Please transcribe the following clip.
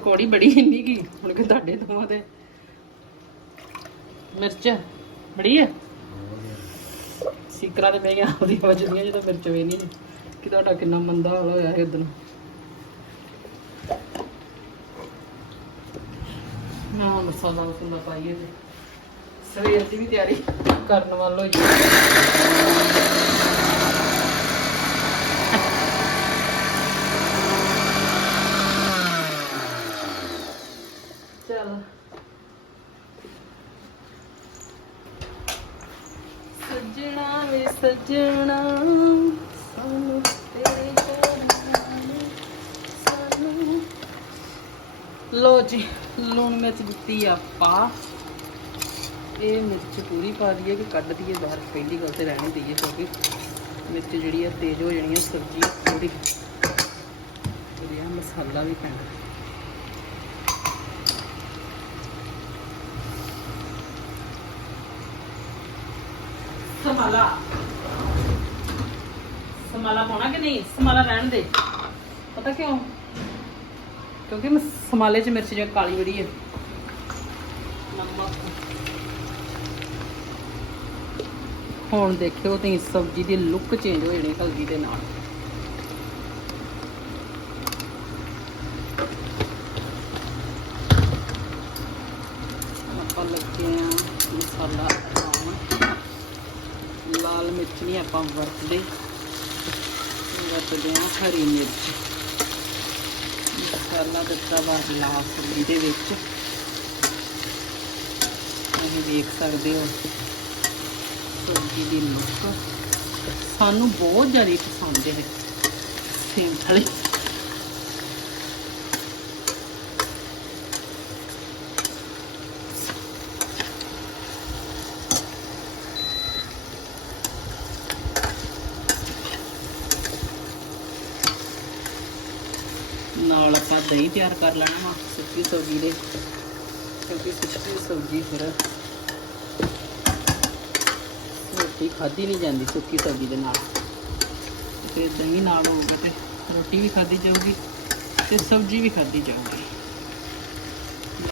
ਕੋੜੀ ਬੜੀ ਇੰਨੀ ਕੀ, ਹੁਣ ਕਿ ਤੁਹਾਡੇ ਦੋਵਾਂ ਤੇ। ਮਿਰਚ, ਬੜੀ ਆ? ਸਿਕਰਾਂ ਤੇ ਮੇਰੀਆਂ ਆਪਦੀਆਂ ਵੱਜਦੀਆਂ ਜਦੋਂ ਮਿਰਚ ਵੇ ਕਿ ਤੁਹਾਡਾ ਕਿੰਨਾ ਮੰਦਾ ਹਾਲ ਹੋਇਆ ਹੈ ਉਦੋਂ ਹਾਂ ਮਸਾਲਾ ਮਸਾਲਾ ਪਾਈਏ ਤੇ। ਸਵੇਰ ਦੀ ਵੀ ਤਿਆਰੀ ਕਰਨ ਵੱਲ ਹੋਈ। ਸੱਜਣਾ ਵੇ ਸੱਜਣਾ, ਸਾਨੂੰ ਤੇਰੇ ਸਾਨੂੰ। ਲੋ ਜੀ, ਲੂਣ ਮਿਰਚ ਦਿੱਤੀ ਆਪਾਂ। ਇਹ ਮਿਰਚ ਪੂਰੀ ਪਾ ਦਈਏ ਕਿ ਕੱਢ ਦਈਏ ਬਾਹਰ, ਪਹਿਲੀ ਗੱਲ ਤੇ ਰਹਿਣੀ ਦਈਏ ਕਿਉਂਕਿ ਮਿਰਚ ਜਿਹੜੀ ਆ ਤੇਜ਼ ਹੋ ਜਾਣੀ ਆ ਸਬਜ਼ੀ ਪੂਰੀ। ਵਧੀਆ ਮਸਾਲਾ ਵੀ ਪੈਂਦਾ। ਸਮਾਲਾ। ਸਮਾਲਾ ਪਾਉਣਾ ਕਿ ਨਹੀਂ? ਸਮਾਲਾ ਰਹਿਣ ਦੇ। ਪਤਾ ਕਿਉਂ? ਕਿਉਂਕਿ ਸਮਾਲੇ 'ਚ ਮਿਰਚ ਜਿਹਾ ਕਾਲੀ ਬੜੀ ਹੈ। ਹੁਣ ਦੇਖਿਓ ਤੁਸੀਂ ਸਬਜ਼ੀ ਦੀ ਲੁੱਕ ਚੇਂਜ ਹੋ ਜਾਣੀ ਹਲਦੀ ਦੇ ਨਾਲ। ਆਪਾਂ ਲੱਗੇ ਆ ਮਸਾਲਾ। ਮਿਰਚ ਨਹੀਂ ਆਪਾਂ ਵਰਤਦੇ। ਵਰਤਦੇ ਆ ਹਰੀ ਮਿਰਚ। ਮਸਾਲਾ ਦਿੱਤਾ ਵਾ ਲਾ ਸਬਜ਼ੀ ਦੇ ਵਿੱਚ। ਤੁਸੀਂ ਦੇਖ ਸਕਦੇ ਹੋ ਸਬਜ਼ੀ ਦੀ ਲੁੱਕ ਸਾਨੂੰ ਬਹੁਤ ਜ਼ਿਆਦਾ ਪਸੰਦ ਹੈ ਸਿੰਪਲ। ਨਾਲ ਆਪਾਂ ਦਹੀਂ ਤਿਆਰ ਕਰ ਲੈਣਾ ਵਾ, ਸੁੱਕੀ ਸਬਜ਼ੀ ਦੇ, ਕਿਉਂਕਿ ਸੁੱਕੀ ਸਬਜ਼ੀ ਫਿਰ ਰੋਟੀ ਖਾਧੀ ਨਹੀਂ ਜਾਂਦੀ ਸੁੱਕੀ ਸਬਜ਼ੀ ਦੇ ਨਾਲ। ਤੇ ਦਹੀਂ ਨਾਲ ਹੋਵੇ ਤੇ ਰੋਟੀ ਵੀ ਖਾਧੀ ਜਾਊਗੀ ਤੇ ਸਬਜ਼ੀ ਵੀ ਖਾਧੀ ਜਾਊਗੀ।